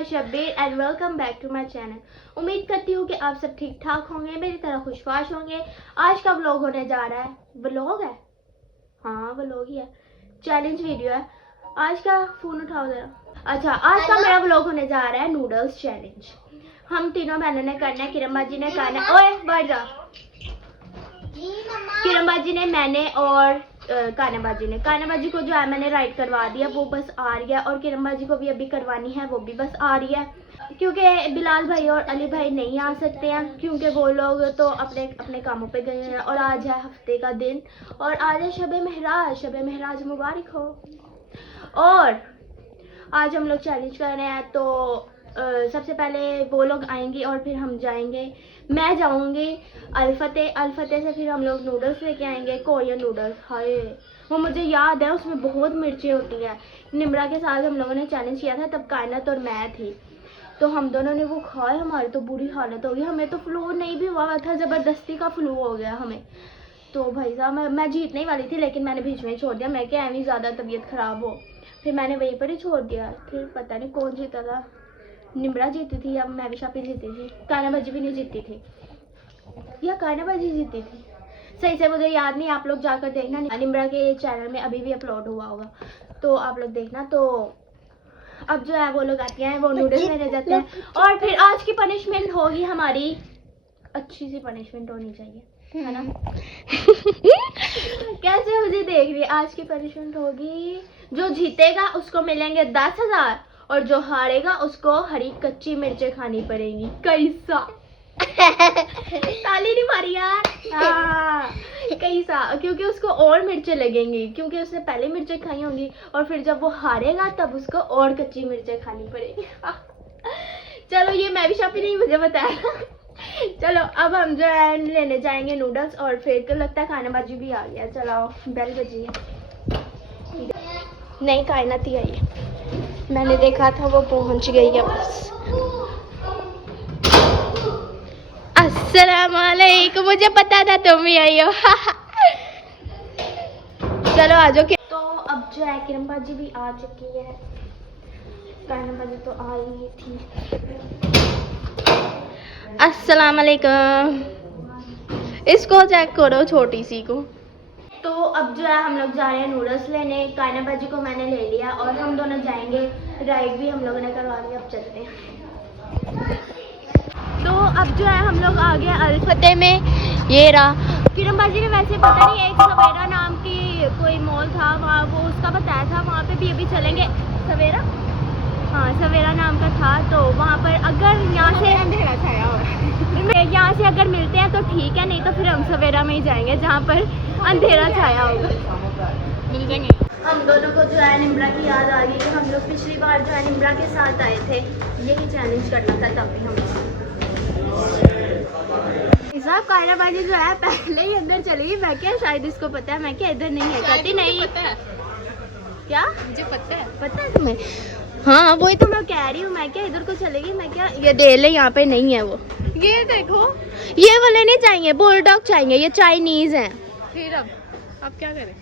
मैं Shabbir and welcome back to my channel. उम्मीद करती हूँ कि आप सब ठीक ठाक होंगे, मेरी तरह खुशबाश होंगे। आज का व्लॉग होने जा रहा है, व्लॉग है, हाँ व्लॉग ही है, चैलेंज वीडियो है। आज का फोन उठाओ जरा। अच्छा, आज का मेरा व्लॉग होने जा रहा है नूडल्स चैलेंज। हम तीनों बहनों ने करना है, किरण बाजी ने करना है, ओए बैठ जा, किरण बाजी ने, मैंने और कानाबाजी ने। कानाबाजी को जो है मैंने राइड करवा दिया, वो बस आ रही है, और किरण बाजी को भी अभी करवानी है, वो भी बस आ रही है। क्योंकि बिलाल भाई और अली भाई नहीं आ सकते हैं, क्योंकि वो लोग तो अपने अपने कामों पे गए हैं। और आज है हफ्ते का दिन, और आज है शब महराज। शब महराज मुबारक हो। और आज हम लोग चैलेंज कर रहे हैं, तो सबसे पहले वो लोग आएंगे और फिर हम जाएंगे। मैं जाऊंगी अल्फते से, फिर हम लोग नूडल्स लेके आएंगे, कोरियन नूडल्स। हाय, वो मुझे याद है, उसमें बहुत मिर्चें होती है। निम्रा के साथ हम लोगों ने चैलेंज किया था, तब कायनात और मैं थी, तो हम दोनों ने वो खाए। हमारी तो बुरी हालत हो गई, हमें तो फ्लू नहीं भी हुआ था, ज़बरदस्ती का फ्लू हो गया हमें। तो भाई साहब, मैं जीतने वाली थी, लेकिन मैंने बीच में छोड़ दिया। मैं क्या ऐवी ज़्यादा तबीयत ख़राब हो, फिर मैंने वहीं पर ही छोड़ दिया। फिर पता नहीं कौन जीता था, निम्रा जीती थी या मैं भी शापी जीती थी। कानाबाजी भी नहीं जीती थी, या कानाबाजी जीती थी, सही से मुझे याद नहीं। आप लोग जाकर देखना, निम्रा के चैनल में अभी भी अपलोड हुआ होगा, तो आप लोग देखना। तो अब जो है वो लोग आते हैं, वो नूडल्स लेने जाते हैं, और फिर आज की पनिशमेंट होगी हमारी, अच्छी सी पनिशमेंट होनी चाहिए, है ना। कैसे मुझे देख रही है। आज की पनिशमेंट होगी, जो जीतेगा उसको मिलेंगे 10,000, और जो हारेगा उसको हरी कच्ची मिर्चें खानी पड़ेंगी। कैसा? ताली नहीं मारी यार। हाँ, कैसा, क्योंकि उसको और मिर्चें लगेंगी, क्योंकि उसने पहले मिर्चें खाई होंगी, और फिर जब वो हारेगा तब उसको और कच्ची मिर्चें खानी पड़ेगी। चलो, ये मैं भी शापी नहीं, मुझे बताया। चलो, अब हम जो है लेने जाएंगे नूडल्स, और फिर तो लगता है खानाबाजी भी आ गया। चलो, बेल बजी है, नहीं कायनात ही आई है, मैंने देखा था वो पहुंच गई है बस। अस्सलाम वालेकुम, मुझे पता था तुम ही आई हो। चलो आ जाओ। तो अब जो है किरण बाजी भी आ चुकी है, कायनात बाजी तो आ ही थी। अस्सलाम वालेकुम, इसको चेक करो, छोटी सी को। तो अब जो है हम लोग जा रहे हैं नूडल्स लेने। कायनात बाजी को मैंने ले लिया, और हम दोनों जाएंगे, राइड भी हम लोगों ने करवा लिया। अब चलते हैं। तो अब जो है हम लोग आ गए अल्फते में, ये रहा। किरण बाजी ने वैसे पता नहीं, एक सवेरा नाम की कोई मॉल था वहाँ, वो उसका बताया था, वहाँ पे भी अभी चलेंगे। सवेरा, हाँ सवेरा नाम का था, तो वहाँ पर अगर यहाँ से अंधेरा छाया हो, यहाँ से अगर मिलते हैं तो ठीक है, नहीं तो फिर हम सवेरा में ही जाएंगे, जहाँ पर अंधेरा छाया होगा, मिल जाएंगे। हम दोनों को जो है निम्रा की याद आ गई कि हम लोग पिछली बार जो है निम्रा के साथ आए थे, यही चैलेंज करना था, तब भी हम साहब। कायनात बाजी जो है पहले ही अंदर चली गई। मैं क्या, शायद इसको पता है, मैं क्या इधर नहीं है, कहती नहीं पता है। क्या? मुझे पता है तुम्हें? हाँ वही तो मैं कह रही हूँ, मैं क्या इधर को चलेगी, मैं क्या, ये दे ले, यहाँ पे नहीं है वो, ये देखो, ये वाले नहीं चाहिए, बुलडॉग चाहिए, ये चाइनीज हैं। फिर अब क्या करें,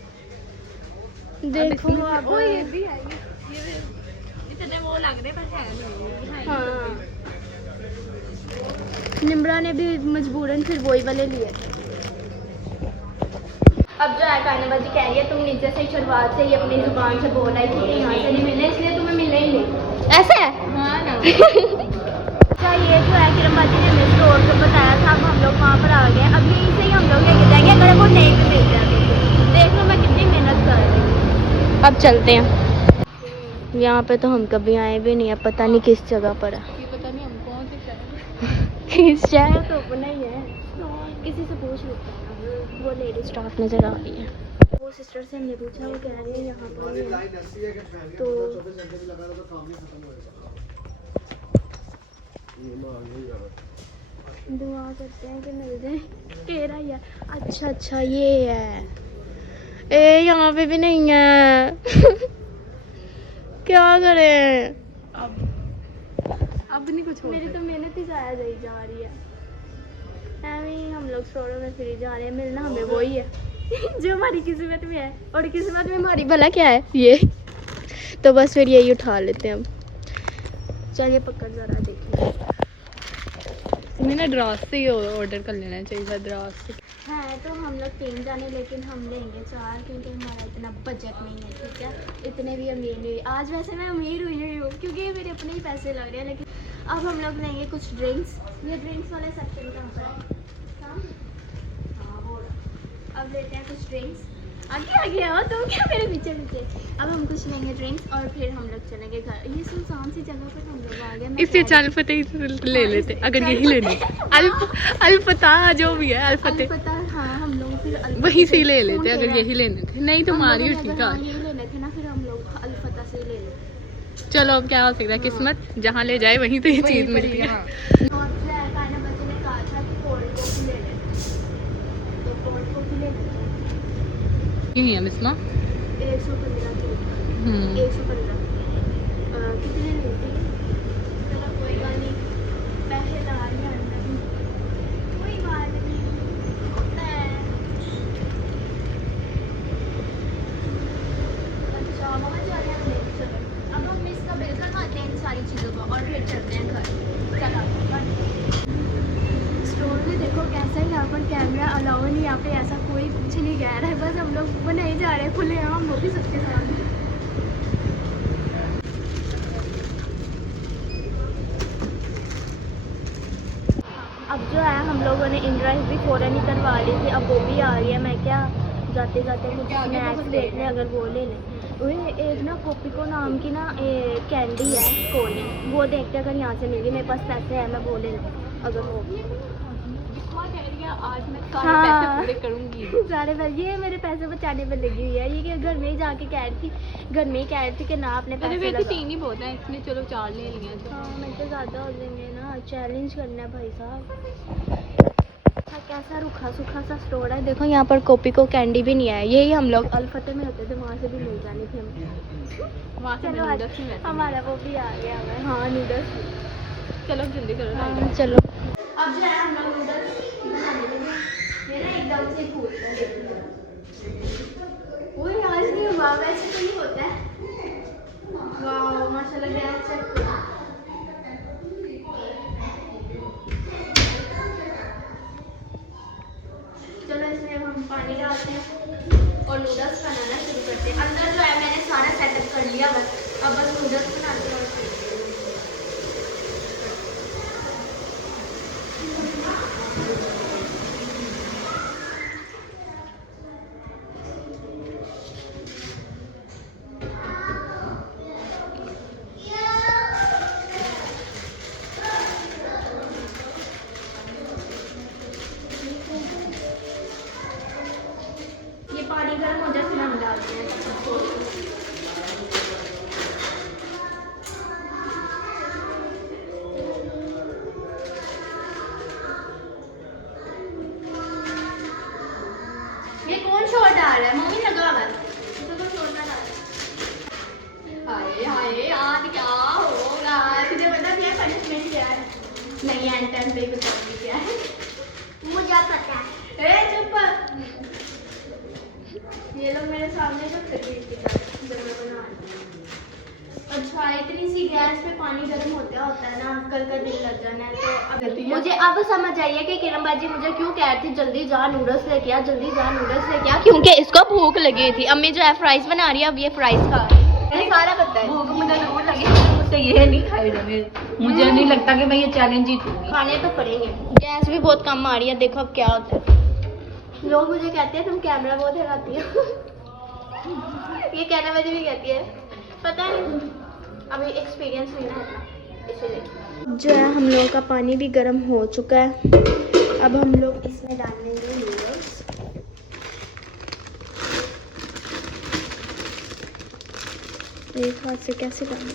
देखो अब ये भी है, ये इतने वो लग रहे पर है नहीं। हाँ, निम्रा ने भी मजबूरन फिर वही वाले लिए थे। अब जो है कायनात बाजी कह रही है, तुम नीचे से शुरुआत से ही अपनी जुबान से बोल रही थी कि यहाँ से नहीं मिलने, इसलिए तुम्हें मिलने ही नहीं। ऐसे है? हाँ ना। अच्छा, ये जो है किरण बाजी ने हमें स्टोर पर बताया था, अब हम लोग वहाँ पर आ गए। अब यहीं से ही हम लोग लेके जाएंगे, अगर वो नहीं भी मिल जाए। देख लो मैं कितनी मेहनत कर रही हूँ। अब चलते हैं। यहाँ पे तो हम कभी आए भी नहीं है, पता नहीं किस जगह पर है, पता नहीं हम कौन से शहर। इस शहर तो अपना ही है, किसी से पूछ लेते हैं। वो लेडी स्टाफ नजर आ रही है, वो सिस्टर से हमने पूछा, वो कह रही है यहाँ पर तो दुआ करते हैं कि मिल जाए। तेरा ही है? अच्छा ये है, ए यहाँ पे भी नहीं है। क्या करें अब नहीं कुछ, मेरी तो मेहनत ही जाया जा रही है। हम लोग स्टोरों में फिर जा रहे हैं, मिलना हमें वही है जो हमारी किस्मत में है, और किस्मत में हमारी भला क्या है ये, तो बस फिर यही उठा लेते हैं हम। चलिए पकड़ जरा देखिए। तुम्हें ना द्रास से ही ऑर्डर कर लेना चाहिए था, द्रास से। है तो हम लोग 3 जाने, लेकिन हम लेंगे 4 क्योंकि हमारा इतना बजट नहीं है, ठीक है। इतने भी अमीर नहीं। आज वैसे मैं अमीर हुई हूँ क्योंकि मेरे अपने ही पैसे लग रहे हैं, लेकिन अब हम लोग लेंगे कुछ ड्रिंक्स। ये ड्रिंक्स वाले सेक्शन कहाँ पर है? हाँ वो रहा। अब लेते हैं कुछ ड्रिंक्स। आगे आगे आओ तुम, क्या मेरे पीछे पीछे। अब हम कुछ लेंगे ड्रिंक्स और फिर हम लोग चलेंगे घर। ये सुनसान सी जगह पर हम लोग आ गए। इससे चल फतेह ले लेते अगर यही लेने। अल्फता जो भी है, अल्फता, हाँ हम लोग फिर वहीं से ही ले लेते अगर यही लेने थे। नहीं तुम्हारी ठीक है, यही लेने थे ना, फिर हम लोग अल्फता से ही ले लेते। चलो अब क्या हो सकता है, किस्मत जहाँ ले जाए वहीं तो ये चीज़ मिलती है। और काना बच्चे ने कहा था कि कोल्ड कॉफी ले लेते, तो कोल्ड कॉफी ले लेते। यही है मिसमा 115 की। 115 कितने लेती? चलो कोई बात नहीं, पैसे लगा लिया अंदर, कोई बात नहीं होता है। अच्छा मम्मा जा रहे हैं हम लेके, चलो अब हम इसका बिल करवाते हैं इन सारी चीज़ों का और फिर चलते हैं घर। चलो स्टोर में देखो कैसा है, यहाँ पर कैमरा अलाउ नहीं, यहाँ पे ऐसा कोई कुछ नहीं कह रहा है, बस हम लोग बनाए जा रहे हैं खुले आम, वो भी सबके सामने। अब जो है हम लोगों ने इनड्राइव भी फ़ौरन ही करवा ली थी, अब वो भी आ रही है। मैं क्या जाते जाते कुछ स्नैक्स देख लें, अगर वो ले लें। वही एक ना कोपिको नाम की ना कैंडी है कोरियन, वो देखते अगर यहाँ से मिल गई, मेरे पास पैसे हैं मैं वो ले लूँ अगर हो। आज मैं सारे पैसे पूरे करूंगी। सारे पैसे, ये मेरे पैसे बचाने में लगी हुई है। ये कि घर में ही जाके कह रही थी, घर में ही कह रही थी कि ना अपने पैसे लगा। 3 ही बहुत है इसमें, चलो 4 ले लिया। हाँ मैं तो ज़्यादा हो जाएंगे ना, चैलेंज करना है भाई साहब। कैसा रूखा सूखा सा स्टोर है, देखो यहाँ पर कॉपी को कैंडी भी नहीं है। यही हम लोग अल्फते में होते थे, वहाँ से भी मिल जानी थी हमें। वहाँ से नूडल्स ही हमारा वो भी आ गया है। हाँ नूडल्स, चलो जल्दी करो। हाँ चलो। अब जो है हम लोग नूडल्स बनाने लगे। मेरा एकदम से फूल वही आज नहीं हुआ, वैसे तो नहीं होता है। वाह माशाल्लाह, गैस चेक करो। चलो इसमें हम पानी डालते हैं और नूडल्स बनाना शुरू करते हैं। अंदर जो है मैंने सारा सेटअप कर लिया, बस अब बस नूडल्स बनाते हैं। ये पानी गर्म हो जाए फिर हम डालते हैं। ये कौन शॉट आ रहा है? मम्मी लगा हुआ है। तो शॉट ना डाल। हाय हाय आज क्या होगा? तुझे पता क्या पनिशमेंट क्या है? नहीं एंड टाइम पे बताऊंगी क्या है। मुझे पता है। ए चुप। ये लोग मेरे सामने जो खरीद के जब मैं बना रही हूँ। अच्छा इतनी सी गैस पे पानी गर्म होता है ना, कल का दिन लग जाना है। तो अब मुझे अब समझ आइए कि किरण बाजी मुझे क्यों कह रही थी जल्दी जा नूडल्स लेके आ, जल्दी जा नूडल्स लेके आ, क्योंकि इसको भूख लगी थी। अम्मी जो है फ्राइज बना रही है, अब ये फ्राइज खा रही है। सारा पता है। भूख मुझे जरूर लगी, मुझसे ये नहीं खाई जाने। मुझे नहीं लगता कि मैं ये चैलेंज जीतूंगी। खाने तो पड़ेंगे। गैस भी बहुत कम आ रही है, देखो अब क्या होता है। लोग मुझे कहते हैं तुम कैमरा बहुत हराती हो। ये कहना मुझे भी कहती है, पता नहीं अभी एक्सपीरियंस नहीं है इतना, इसलिए। जो है हम लोगों का पानी भी गर्म हो चुका है, अब हम लोग इसमें डाल देंगे नूडल्स। एक हाथ से कैसे डालें?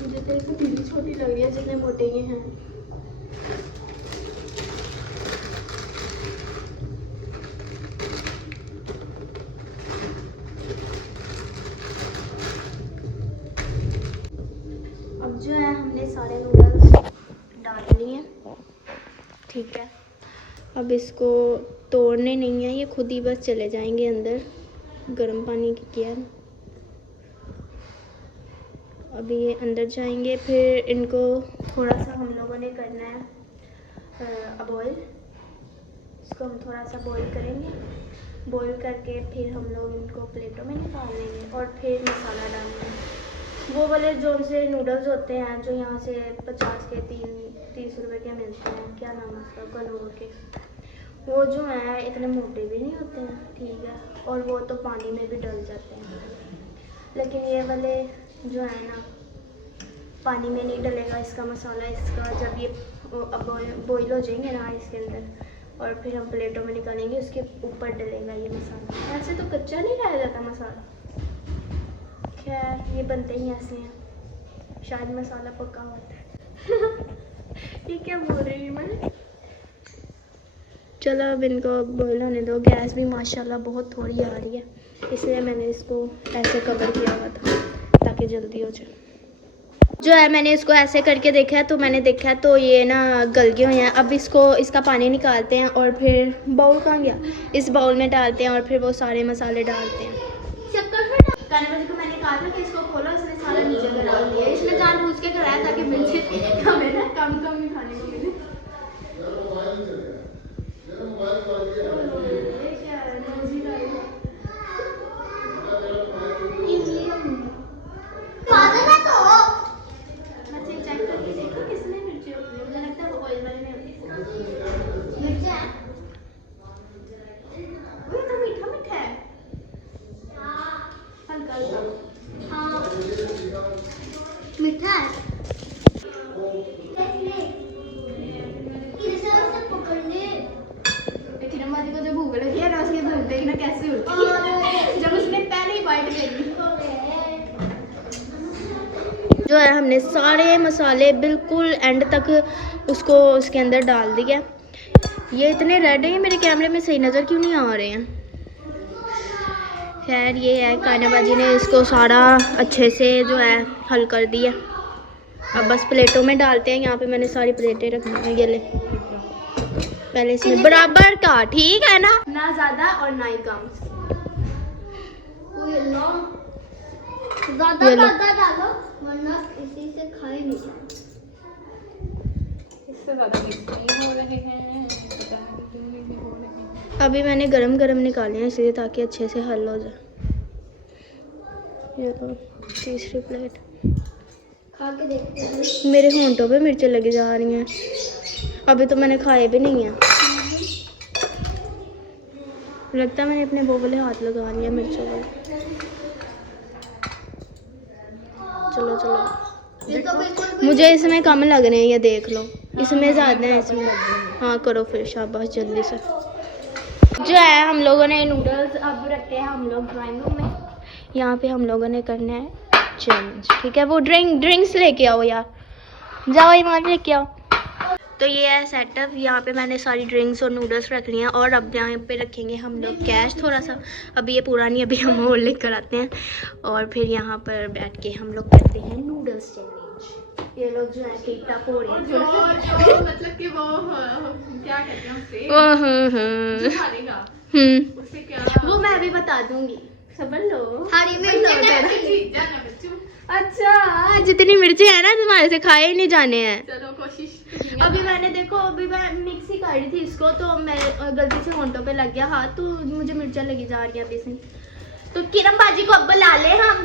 मुझे तो इतनी छोटी लग रही है जितने मोटे ये हैं। अब जो है हमने सारे नूडल्स डाल लिए हैं, ठीक है। अब इसको तोड़ने नहीं है, ये खुद ही बस चले जाएंगे अंदर। गर्म पानी की किया ना, अभी ये अंदर जाएंगे। फिर इनको थोड़ा सा हम लोगों ने करना है बॉईल। इसको हम थोड़ा सा बॉईल करेंगे, बॉईल करके फिर हम लोग इनको प्लेटों में निकाल लेंगे और फिर मसाला डालेंगे। वो वाले जो से नूडल्स होते हैं जो यहाँ से 50 के 30 रुपए के मिलते हैं, क्या नाम है उसका, कनौर के, वो जो हैं इतने मोटे भी नहीं होते हैं, ठीक है, और वो तो पानी में भी डल जाते हैं। लेकिन ये वाले जो है ना, पानी में नहीं डलेगा इसका मसाला। इसका जब ये बॉईल हो जाएंगे ना इसके अंदर, और फिर हम प्लेटों में निकालेंगे, उसके ऊपर डलेगा ये मसाला। ऐसे तो कच्चा नहीं खाया जाता मसाला, खैर ये बनते ही ऐसे हैं, शायद मसाला पका होता है। ये क्या बोल रही हूँ मैं। चलो अब इनको बॉईल होने दो। गैस भी माशाल्लाह बहुत थोड़ी आ रही है, इसलिए मैंने इसको ऐसे कवर किया हुआ था ताकि जल्दी हो जाए। जो है मैंने इसको ऐसे करके देखा है, तो मैंने देखा है तो ये ना गल गए हुए हैं। अब इसका पानी निकालते हैं और फिर बाउल कहाँ गया, इस बाउल में डालते हैं और फिर वो सारे मसाले डालते हैं। काने को मैंने कहा था कि इसको खोलो, इसने सारा नीचे का डाल दिया। इसने जानबूझ के कराया ताकि मिर्ची हमें ना कम ही खाने को मिले। मीठा है। किरमादी को जब भूख लगी है ना, उसके भूख देखना कैसे होती है जब उसने पहले ही बाइट ले ली। जो है हमने सारे मसाले बिल्कुल एंड तक उसको उसके अंदर डाल दिया। ये इतने रेड हैं, मेरे कैमरे में सही नज़र क्यों नहीं आ रहे हैं। खैर ये है, कान्हा बाजी ने इसको सारा अच्छे से जो है हल कर दिया। अब बस प्लेटों में डालते हैं। यहाँ पे मैंने सारी प्लेटें रखी हैं, ये ले। पहले इसमें बराबर का, ठीक है ना ज़्यादा और ना ही कम। ज़्यादा डालो वरना इसी से खाए नहीं जाए। इससे ज़्यादा नहीं हो रहे हैं, हो रहे हैं। अभी मैंने गरम निकाले हैं इसलिए ताकि अच्छे से हल हो जाए। ये लो तीसरी प्लेट, खा के देखते हैं। मेरे होंठों पे मिर्चें लगी जा रही हैं, अभी तो मैंने खाए भी नहीं हैं। लगता है मैंने अपने वो वाले हाथ लगा लिया मिर्चों वाले। चलो मुझे इसमें कम लग रहे हैं, ये देख लो, इसमें ज़्यादा है इसमें। हाँ करो फिर, शाबाश जल्दी से। जो है हम लोगों ने नूडल्स अब रखते हैं हम लोग ड्राइंग रूम में। यहाँ पे हम लोगों ने करना है चेंज, ठीक है। वो ड्रिंक्स लेके आओ यार, जाओ ईमान लेके आओ। तो ये है सेटअप, यहाँ पे मैंने सारी ड्रिंक्स और नूडल्स रख लिए हैं। और अब यहाँ पे रखेंगे हम लोग कैश थोड़ा सा, अभी ये पूरा नहीं, अभी हम और लेकर आते हैं। और फिर यहाँ पर बैठ के हम लोग करते हैं नूडल्स चैलेंज। ये लोग जो है टीटा पोड़ रहे हैं, मतलब कि वो क्या कहते हैं उसे, उससे क्या, वो मैं अभी बता दूंगी, सबर लो। हरी मिर्च। अच्छा जितनी मिर्ची है ना तुम्हारे से खाए ही नहीं जाने हैं। चलो कोशिश। अभी मैंने देखो, अभी मैं मिक्सी कर रही थी इसको, तो मैं गलती से होंठों पे लग गया हाथ, तो मुझे मिर्चा लगी जा रही है अभी से। तो किरण बाजी को अब बुला ले हम।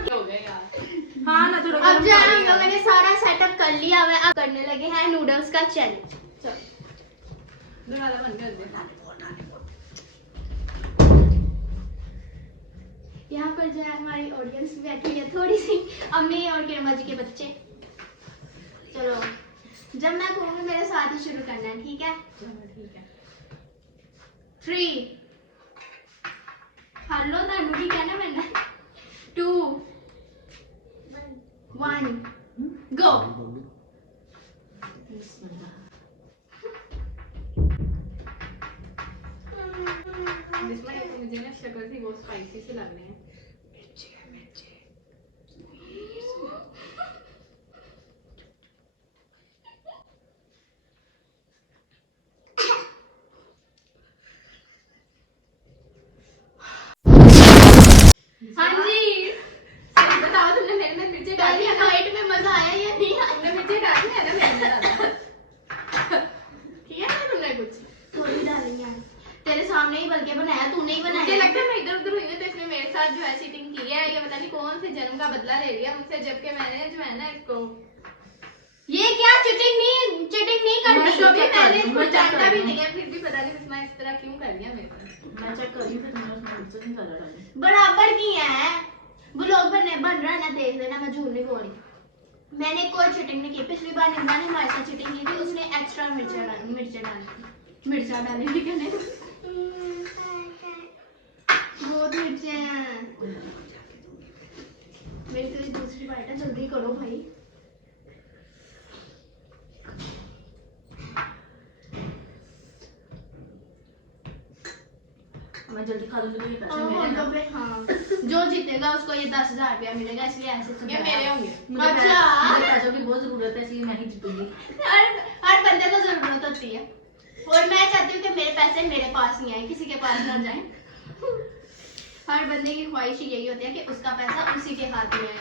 हाँ ना, थोड़ा अब जो है हम लोगों ने सारा सेटअप कर लिया है, अब करने लगे हैं नूडल्स का चैलेंज। यहाँ पर जो है हमारी ऑडियंस बैठी है थोड़ी सी, अम्मी और किरण बाजी के बच्चे। चलो जब मैं कहूँगी मेरे साथ ही शुरू करना है, ठीक है? ठीक है। 3 हेलो तानू की कहना मैंने 2 1 गो। जिसमें ये तो मुझे ना शक्ल से बहुत स्पाइसी से लग रहे हैं। से, जबकि मैंने जो है ना इसको ये क्या चीटिंग नहीं करती तो भी मैंने इसको मैं check जानता कर भी रही नहीं है, फिर भी पता नहीं बिस्मा इस तरह क्यों कर दिया मेरे को। मैं चेक कर रही हूँ, तुमने उसमें मिर्च नहीं ज्यादा डाली। बराबर की है। ब्लॉग बन रहा है ना, देख लेना, मैं झूठ नहीं बोल रही। मैंने कोई चीटिंग नहीं की। पिछली बार निम्रा ने हमारे साथ चीटिंग की थी, उसने एक्स्ट्रा मिर्चा डाली थी कहने बहुत मिर्चे हैं। मेरी तो ये दूसरी बाइट है, जल्दी करो भाई। मैं जल्दी खा लूंगी, ये पैसे और मेरे होंठों ना। पे हाँ, जो जीतेगा उसको ये 10,000 रुपया मिलेगा, इसलिए ऐसे ये मेरे होंगे। मुझे अच्छा। मुझे पैसों की बहुत जरूरत है, इसलिए मैं ही जीतूंगी। हर बंदे को जरूरत होती है, और मैं चाहती हूँ कि मेरे पैसे मेरे पास ही आए, किसी के पास ना जाए। हर बंदे की ख्वाहिश यही होती है कि उसका पैसा उसी के हाथ में आए।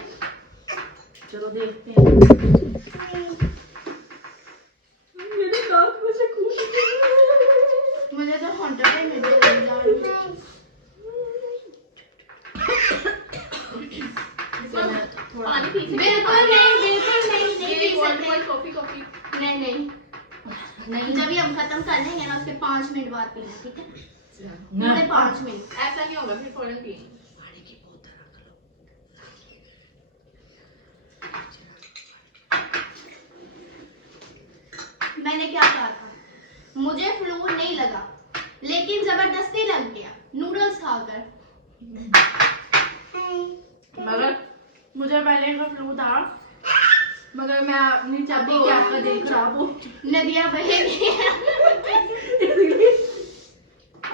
चलो देखते हैं। मुझे तो होंठों पे मिर्च लग जा रही है। थोड़ा पानी पी सकते बिल्कुल नहीं ये पी कोल्ड सकते। कोल्ड कॉफी नहीं नहीं जब भी हम खत्म कर लेंगे ना, उसके 5 मिनट बाद पीना, ठीक है? पूरे 5 मिनट। ऐसा नहीं होगा, फिर फौरन पिएंगे। मैंने क्या कहा था? मुझे फ्लू नहीं लगा, लेकिन जबरदस्ती लग गया नूडल्स खाकर। मगर मुझे पहले इनका फ्लू था, मगर मैं अपनी चाहती कि आपका दिल खराब हो। नदियां बहेगी।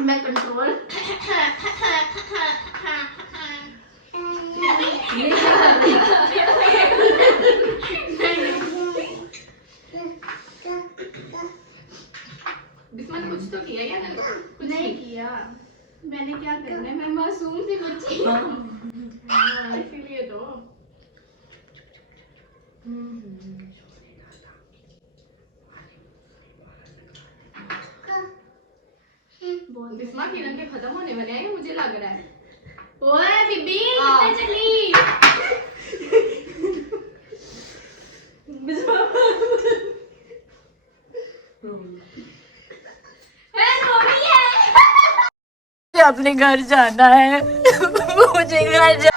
मैं कंट्रोल नहीं कर रही। बिस्मा ने कुछ तो किया या नहीं? कुछ नहीं किया। मैंने क्या करना है, मैं मासूम सी बच्ची। हाँ, इसीलिए तो। बिस्मा की रंग के खत्म होने वाले हैं, मुझे लग रहा है। ओए बीबी हाँ। कितने चली? है रोनी है। अपने घर जाना है। मुझे घर जा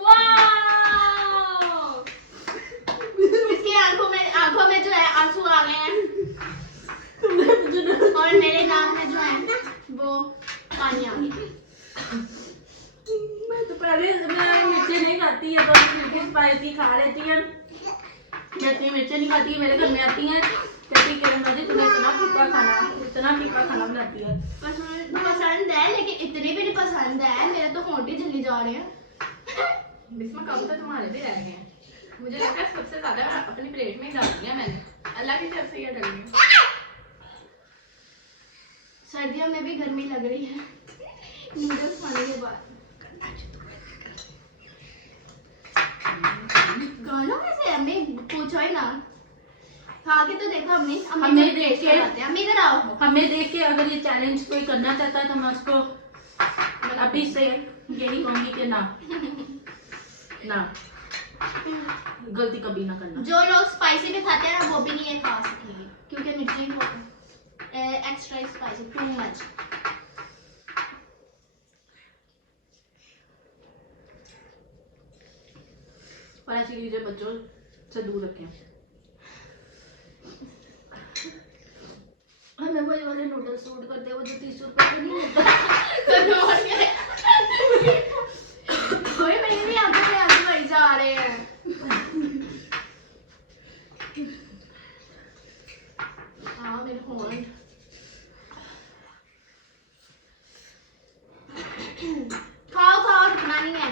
वाओ! इसकी आंखों में जो है आंसू आ गए हैं, और मेरे नाक में जो है वो पानी आ गया। मैं तो पहले मिर्ची नहीं खाती है, तो स्पाइसी खा लेती है। जैसे मिर्ची नहीं खाती है, मेरे घर में आती है कहती किरण बाजी तुम्हें इतना फीका खाना बनाती है। पसंद है, लेकिन इतने भी नहीं पसंद है, मेरे तो होंठ ही जली जा रहे हैं। बिस्मा कम तो तुम्हारे भी रह गए हैं। मुझे लगता है सबसे ज्यादा अपनी प्लेट में ही डाल दिया मैंने, अल्लाह की तरफ से ये डल गई। सर्दियों में भी गर्मी लग रही है नूडल्स खाने के बाद। गाना कैसे है, हमें पूछो ही ना, खा के तो देखो। हमें तो देख के- कराते हैं। हम इधर आओ। हमें देख के अगर ये चैलेंज कोई करना चाहता है तो मैं उसको अभी से यही कहूंगी कि ना गलती कभी ना करना। जो लोग स्पाइसी भी खाते हैं ना, वो भी नहीं ये खा सकेंगे, क्योंकि मिर्ची एक्स्ट्रा स्पाइसी, टू मच। और ऐसी चीजें बच्चों से दूर रखें। हमें वही वाले नूडल्स सूट करते हैं, वो जो 30 रुपए के नहीं होता। और क्या है? कोई मेरी भी आंखों पे आंसू भरी जा रहे हैं। हाँ मेरे होंठ। खाओ रुकना नहीं है।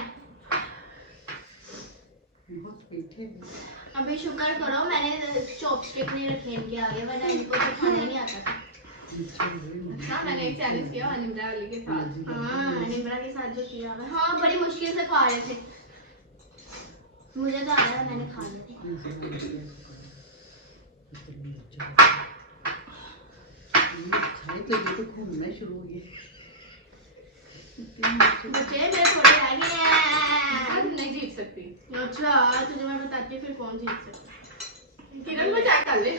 अभी शुक्र करो मैंने चॉपस्टिक नहीं रखे इनके आगे, वरना इनको तो खाना ही नहीं आता था। अच्छा, मैंने एक चैलेंज किया अनिमरा वाली के साथ। हाँ निम्रा के साथ जो किया मैं, हाँ बड़ी मुश्किल से खा रहे थे। मुझे तो आया, मैंने खा लिए थे। खाए तो ये तो घूमना शुरू हो गया। बच्चे मेरे थोड़े रह गए हैं। नहीं जीत सकती। अच्छा तुझे मैं बताती हूँ फिर कौन जीत सकता है। किरण को चेक कर ले।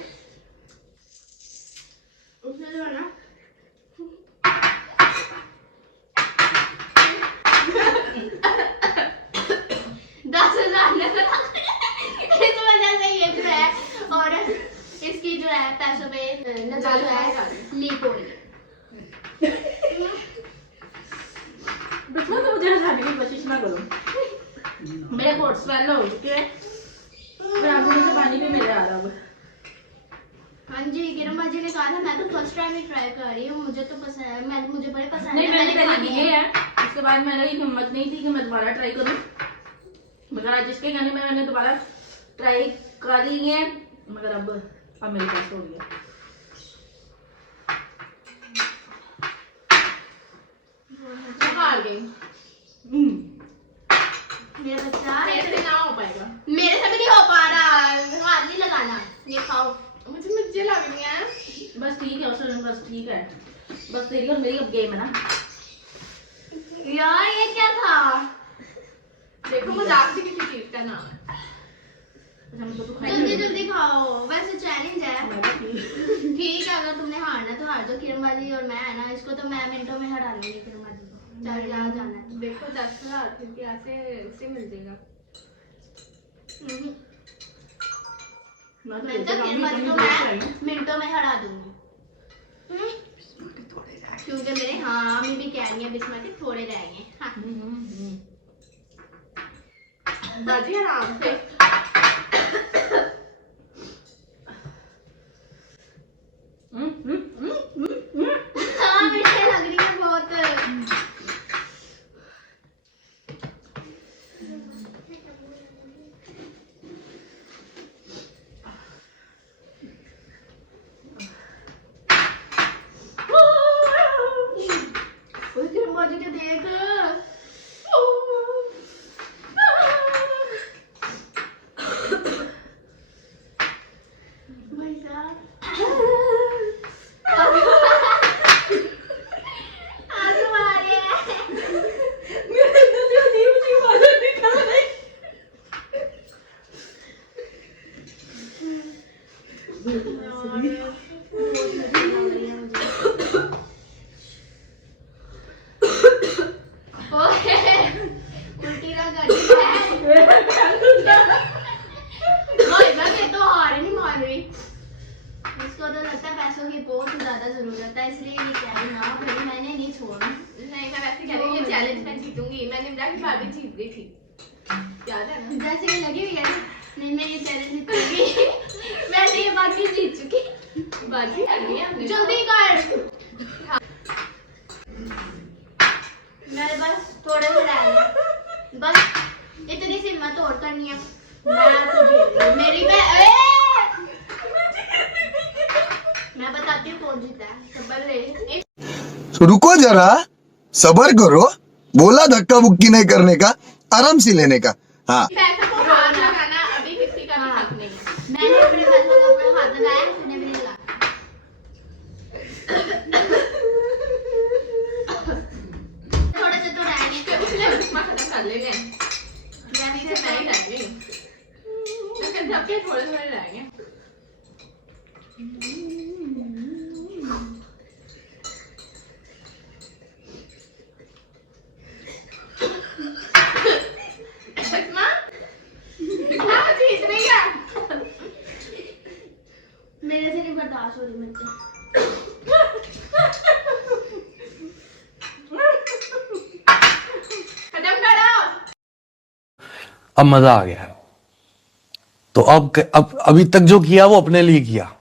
उसने जो है ना इस वजह से ये जो है और इसकी जो है पैसों पे नजर जो है लीक हो रही है। बिस्मा तो मुझे हंसाने की कोशिश ना करो। मेरे होठ स्वेल हो चुके हैं और आंखों में से पानी भी मेरे आ रहा है अब। हाँ जी किरण बाजी ने कहा था मैं तो फर्स्ट टाइम ही ट्राई कर रही हूँ, मुझे तो पसंद है, मुझे बड़े पसंद नहीं है। मैंने पहले खाने दिए हैं। हैं, उसके बाद मेरी हिम्मत नहीं थी कि मैं दोबारा ट्राई करूं, मगर आज जिसके कहने में मैंने दोबारा ट्राई कर ली है, मगर अब मेरे पास हो गया। हार गई। मेरा बच्चा मेरे से ना हो पाएगा। मेरे से भी नहीं हो पा रहा, हाथ नहीं लगाना। ये खाओ। मुझे लग रही है। बस ठीक है उसने, बस ठीक है, बस तेरी और मेरी अब गेम है ना। यार ये क्या था? देखो मजाक से किसी चीज का नाम है। अच्छा मैं तो खाई जल्दी नहीं। जल्दी खाओ, वैसे चैलेंज है। मैं भी ठीक। ठीक है अगर तुमने हारना तो हार जाओ। किरण बाजी और मैं है ना, इसको तो मैं मिनटों में हरा लूंगी किरण बाजी को। चल जहाँ जाना है। देखो 10,000 फिर क्या से उसे मिल जाएगा। मैं तो मैं तो जैसे किरण बाजी को मैं मिनटों में हरा दूंगी। क्योंकि मेरे हाँ अम्मी भी कह रही है बिस्मा के थोड़े रह गए। हाँ। बाजी आराम से। हाँ मीठे लग रही है बहुत। किरण बाजी के देख। भाई साहब आंसू आ रहे हैं। मेरे अंदर से अजीब अजीब आवाज़ें निकल रही। उल्टी ना कर तो हार ही नहीं मान रही। इसको तो लगता है पैसों की बहुत ज्यादा जरूरत है, इसलिए ये कह रही ना भाई मैंने नहीं छोड़ना। नहीं मैं वैसे कह रही हूँ ये चैलेंज मैं जीतूंगी। मैंने निम्रा की भाभी जीत गई थी, याद है ना? जैसे ये लगी हुई है ना, नहीं मैं ये चैलेंज जीतूंगी। वैसे ये बात भी जीत चुकी। बाजी करनी है हमने। जल्दी कर। मेरे पास थोड़े से रह गए, बस इतनी सी हिम्मत और करनी है। मैं तो जीत गई। मेरी मैं बताती हूँ कौन जीता है। सब्र ले। तो रुको जरा, सबर करो। बोला धक्का बुक्की नहीं करने का, आराम से लेने का। हाँ पैसे को हाथ लगाना अभी किसी का भी हक नहीं है। मैंने अपने पैसों को अपना हाथ लगाया, तूने भी नहीं लगाया। थोड़े से तो रह गए। पिछले बिस्मा खत्म कर लेंगे। पीछे मैं ही रह गई। लेकिन सबके थोड़े थोड़े रह गए। बिस्मा बिस्मा जीत रही है। मेरे से नहीं बर्दाश्त हो रही मुझे। खत्म करो। अब मजा आ गया है। तो अब अभी तक जो किया वो अपने लिए किया।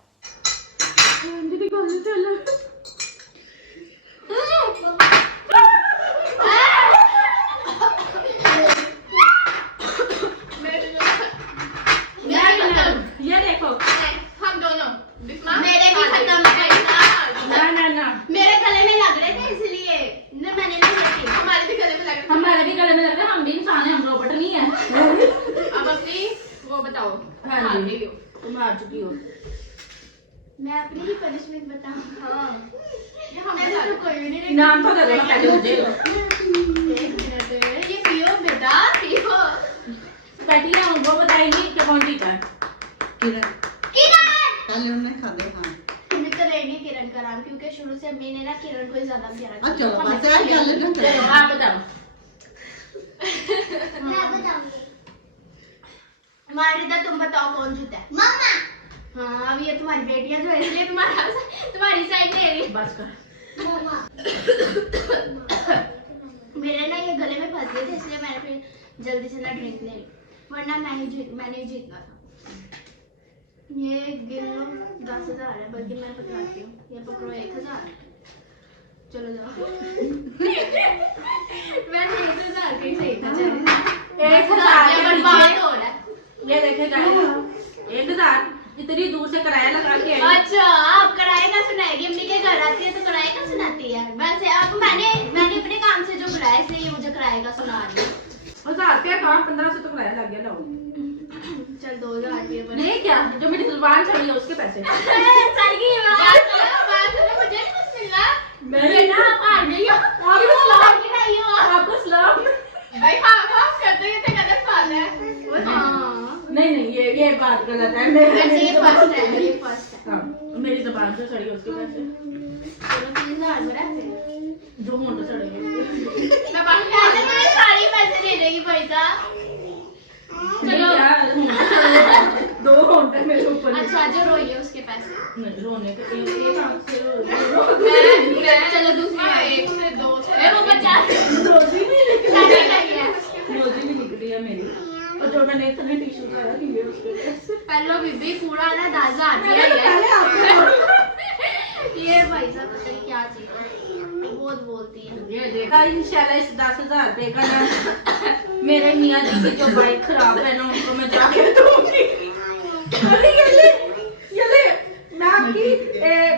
ये देखो हम दोनों बिस्मा मेरे भी खत्म हो गए ना। ना मेरे गले में लग रहे थे इसलिए न मैंने नहीं रखी। हमारे भी गले में लग रहा हमारे भी गले में लग रहा है, हम भी इंसान हैं, हम रोबोट नहीं है। है। अब अपनी वो बताओ। हाँ हार जी। गई हो। तुम हार चुकी हो। मैं अपनी ही पनिशमेंट बताऊं। हाँ ये हम मैंने तो कोई भी नहीं नाम तो दे दो ना पहले मुझे। एक मिनट, ये पियो बेटा पियो। बैठी है वो बताएंगी कि कौन जीता है। किरण पहले उन्हें खा दे। हाँ हमें तो लेंगे किरण का नाम, क्योंकि शुरू से मैंने ना किरण को ही ज्यादा प्यार किया। चलो बस आ गल ना चलो आप बताओ। मैं बताऊंगी। मारिदा तुम बताओ कौन जीता है? मम्मा। हाँ अब ये तुम्हारी बेटियां जो है इसलिए तुम्हारी साइड ले रही। बस कर। मेरे ना ये गले में फंस गए थे, इसलिए मैंने फिर जल्दी से ना ड्रिंक ले ली, वरना मैंने ही जीतना था। ये गिन लो 10,000 है, बल्कि मैं पकड़ाती हूँ। ये पकड़ो 1,000। चलो जाओ। वैसे 1,000 का ही सही था। चलो 1,000 ये बर्बाद हो रहा है। ये देखे गाइस 1,000 इतनी दूर से किराया लगा के आई। अच्छा आप किराए का सुनाएगी? अम्मी के घर आती है तो किराए का सुनाती है? वैसे अब मैंने अपने काम से जो बुलाया इसलिए ये मुझे किराए का सुना रही है। 1,000 रुपया कहाँ 1500 तो किराया लग गया। लो चल 2,000 रुपये बने। नहीं क्या जो मेरी जुबान चढ़ी है उसके पैसे। सर की बात करो, मुझे नहीं कुछ मिला। मैंने ना हार गई हो। आपको सलाम। भाई हाँ करते ये तो गलत बात है। हाँ नहीं ये बात गलत है। वैसे ये फर्स्ट है, ये फर्स्ट है। हाँ मेरी जुबान से चढ़ी है उसके पैसे। चलो 3,000 बना फिर। जो मुंड चढ़े हैं। मैं बाहर ऐसे मेरे सारे पैसे दे देगी भाई साहब। चलो यार दो होंड है मेरे ऊपर। अच्छा जो रोई है उसके पैसे। नहीं रोने के ये हाथ से रो। चलो दूसरी हाँ, है। एक से दो से वो 50 रोजी नहीं निकली साढ़े लगी है। रोजी नहीं निकली है मेरी। और जो मैंने इतने टिश्यू खाया लिए उसके पैसे। पहले बीबी पूरा ना 10,000 दिया मैंने तो है। पहले आपको ये भाई साहब पता नहीं क्या चीज है, बहुत बोलती है। ये देखा इंशाल्लाह इस 10,000 रुपए का ना मेरे मियाँ जी की जो बाइक खराब है ना उनको मैं जाके दूंगी। अरे ये ले मैं आपकी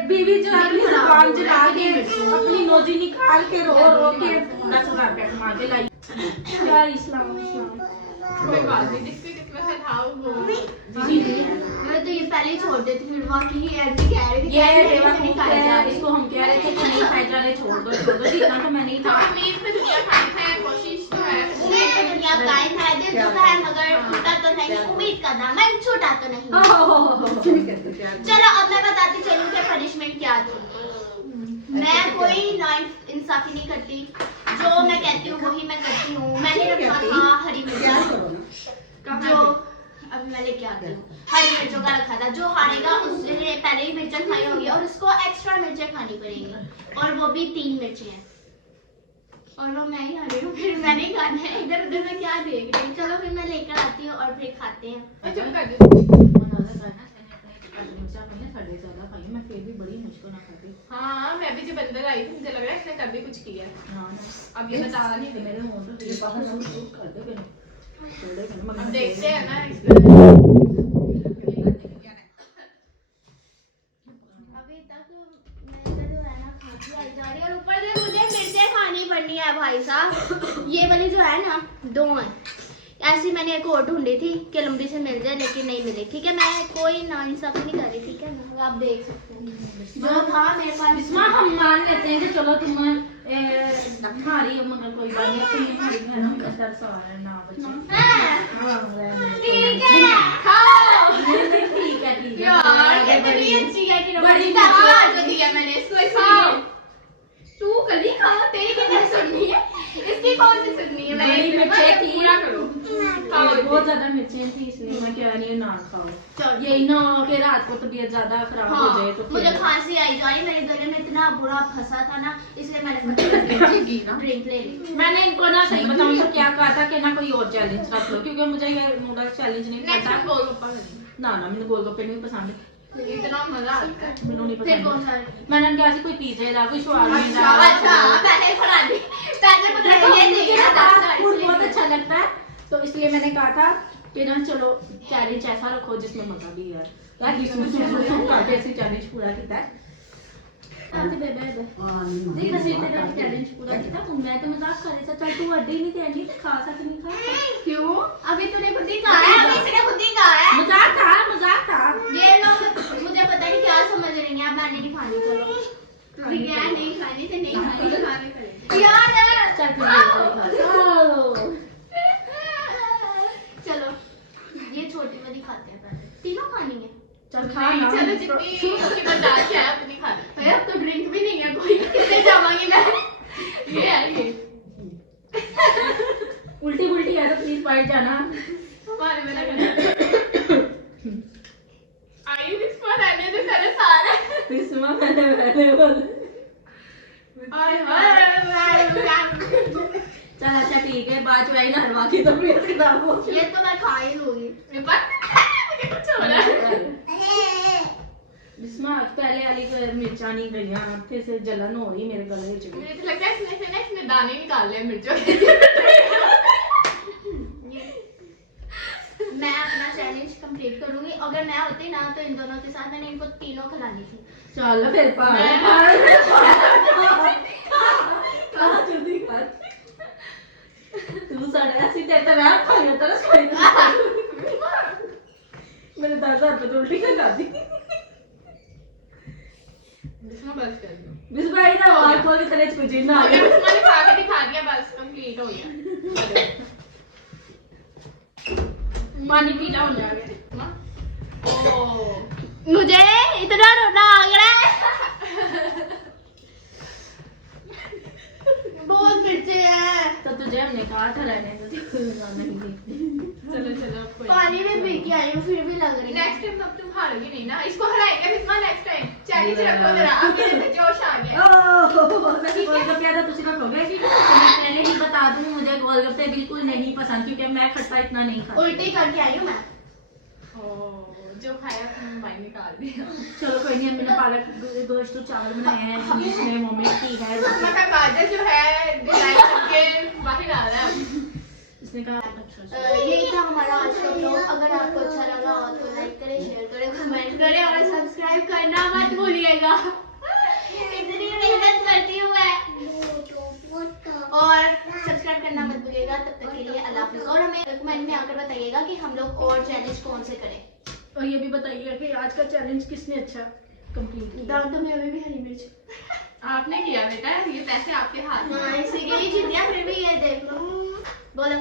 बीवी जो अपनी जुबान चला के अपनी नोजी निकाल के रो के 10,000 रुपया कमा के लाई। क्या इस्लाम कोई बात नहीं, जिसकी किस्मत है था वो मैं तो ये पहले ही छोड़ देती, फिर वाकई ऐसे कह रही थी ये कि बेवकूफ नहीं खाई जा है। रही। इसको हम कह रहे थे कि नहीं खाए जा रहे, छोड़ दो जीतना तो मैं नहीं था। उम्मीद पे दुनिया खानी है, कोशिश तो है। उम्मीद तो दुनिया कायम है, दिल तो है मगर टूटा तो नहीं, उम्मीद का दामन छूटा तो नहीं। चलो अब मैं बताती चलूं कि पनिशमेंट क्या थी। मैं कोई नाइंसाफी नहीं करती, जो मैं कहती हूँ वही मैं करती हूँ। मैंने रखा था हरी मिर्च, जो अब मैं लेके आती हूँ हरी मिर्चों का रखा था। जो हारेगा उसने पहले ही मिर्चें खाई होगी और उसको एक्स्ट्रा मिर्चें खानी पड़ेंगी, और वो भी 3 मिर्चें हैं। और वो मैं ही हारी हूँ, फिर मैंने ही खाना है। इधर उधर में क्या देख रही हूँ। चलो फिर मैं लेकर आती हूँ और फिर खाते हैं। चुप कर दो। मैं फिर भी बड़ी मुश्किल ना खाती। हाँ मैं भी जब अंदर आई थी मुझे लग रहा है इसने तभी कुछ किया है। अब ये बता नहीं दे। मेरे मुंह पे ये बाहर सब शुरू कर दे फिर अब देखते हैं ना अभी तक मैं जो है ना खाती आई जा रही है, और ऊपर से मुझे मिर्चें खानी पड़नी है भाई साहब। ये वाली जो है ना 2 है। ऐसी मैंने एक और ढूंढी थी कि लंबी से मिल जाए, लेकिन नहीं मिली। ठीक है मैं कोई नाइंसाफी नहीं कर रही, ठीक है ना, आप देख सकते हैं जो था मेरे पास। बिस्मा हम मान लेते हैं कि चलो तुम हमारी मगर कोई बात नहीं, तुम हमारी बहन हम का दर्द आ रहा है ना बच्चे। हाँ, हाँ रहने दो, ठीक है खाओ। नहीं, ठीक है यार कितनी अच्छी है कि बड़ी आज जो दिया मैंने इसको खाओ। तू कली खाओ, तेरी कितनी सुननी है, इसकी कौन सी सुननी है? बड़ी मिर्चें थी। पूरा करो। खाओ बहुत ज्यादा मिर्चें थी इसलिए मैं कह रही हूँ ना खाओ। चलो। यही ना हो कि रात को तबीयत ज्यादा खराब हो जाए तो मुझे फिर खांसी आई जा रही, मेरे गले में इतना बुरा फंसा था ना, इसलिए मैंने ड्रिंक ले ली। मैंने इनको ना सही बताऊं तो क्या कहा था कि ना कोई और चैलेंज रख लो, क्योंकि मुझे ये नूडल्स चैलेंज नहीं नेक्स्ट पता। टाइम गोलगप्पा करेंगे। ना मुझे गोलगप्पे नहीं पसंद, इतना मजा आता है। मैंने नहीं फिर कौन पसंद। सा? मैंने कहा सी कोई पिज्जा ला, कोई शवारमा अच्छा, ला। अच्छा पैसे बढ़ा दी, पैसे बढ़ा ये मुझे दिया ना फूड बहुत अच्छा लगता है, तो इसलिए मैंने कहा था कि ना चलो चैलेंज ऐसा रखो जिसमें मजा भी है। यार करके ऐसे चैलेंज पूरा किया है। देख ਅਸੀਂ तेरा चैलेंज पूरा किया, मैं तो मजाक कर रही था। चल तू अड्डी नहीं देनी तो खा सकती नहीं खा। क्यों? अभी तूने खुद ही कहा है, अभी इसने खुद ही कहा है। मजाक था ये लोग मुझे पता नहीं क्या समझ विज्ञान नहीं खानी थे, नहीं खानी तो खाने पड़ेंगे। यार चल फिर ये वाली खा ले। चलो ये छोटी वाली खाते हैं पहले, तीनों खानी है। चल खा नहीं, ना। चलो जितनी उसकी बर्दाश्त है उतनी खा ले। भैया अब तो ड्रिंक भी नहीं है कोई, कितने जावांगी मैं। ये है ये उल्टी उल्टी है तो प्लीज बैठ जाना। हमारे में लगा आई बिस्मा रहने दे तेरे सारे। बिस्मा मैंने बोले। हाय हाय चल अच्छा ठीक है, बाद में आई ना हलवा की तबीयत खराब हो। ये तो मैं खा ही लूंगी। मुझे कुछ हो रहा है। बिस्मा पहले वाली को मिर्चा नहीं गई, फिर से जलन हो रही मेरे गले में। मुझे तो लगता है इसमें से ना इसने दाने निकाल लिया मिर्चों के। मैं अपना चैलेंज कंप्लीट करूंगी। अगर मैं होती ना तो इन दोनों के साथ मैंने इनको तीनों खिलानी थी। चल फिर पा जल्दी कर तू साढ़े ऐसी तेरे रैप खाया तेरा कोई मेरे दादा पे तो उल्टी कर दी। बिस्मा बस कर दो। बिस भाई ना आवाज खोल के तेरे कुछ ना आ गया। बिस्मा ने खा के दिखा दिया, बस कंप्लीट हो गया। पानी पी लो हो जाएगा। बिस्मा, ओ मुझे इतना रोना आ गया है। बहुत मिर्चे हैं। तो तुझे हमने कहा था रहने दो, नहीं चलो चलो अब कोई पानी में पी के आई हूँ फिर भी लग रही है। नेक्स्ट टाइम अब तुम हारोगी नहीं ना, इसको हराएंगे बिस्मा नेक्स्ट टाइम। चैलेंज रखो जरा, अब मेरे में जोश आ गया। वैसे गोलगप्पे तो तुझे रखोगे कि मैं पहले ही बता दूं, मुझे गोलगप्पे बिल्कुल नहीं पसंद क्योंकि मैं खट्टा इतना नहीं खाता। उल्टी करके आई हूँ मैं। ओ जो खाया तुम भाई निकाल दिया। चलो कोई नहीं, हमने पालक गोश्त और चावल बनाए हैं, बीच में मोमेंट की है। बिस्मा का गाजर जो है डिजाइन करके बाहर आ रहा है। इसने कहा अच्छा यही था हमारा आज का व्लॉग। अगर आपको अच्छा लगा हो तो लाइक करें, शेयर करें, कमेंट करें और सब्सक्राइब करना मत भूलिएगा। इतनी मेहनत करती हूँ मैं। और सब्सक्राइब करना मत भूलिएगा। तब तक के लिए अल्लाह हाफिज़। और हमें कमेंट में आकर बताइएगा कि हम लोग और चैलेंज कौन से करें। और ये भी बताइए कि आज का चैलेंज किसने अच्छा कंप्लीट किया। दांतों में अभी भी हरी मिर्च। आपने किया बेटा, ये पैसे आपके हाथ में। हाँ इसीलिए ही जीत गया। फिर भी ये देख लो। बोलो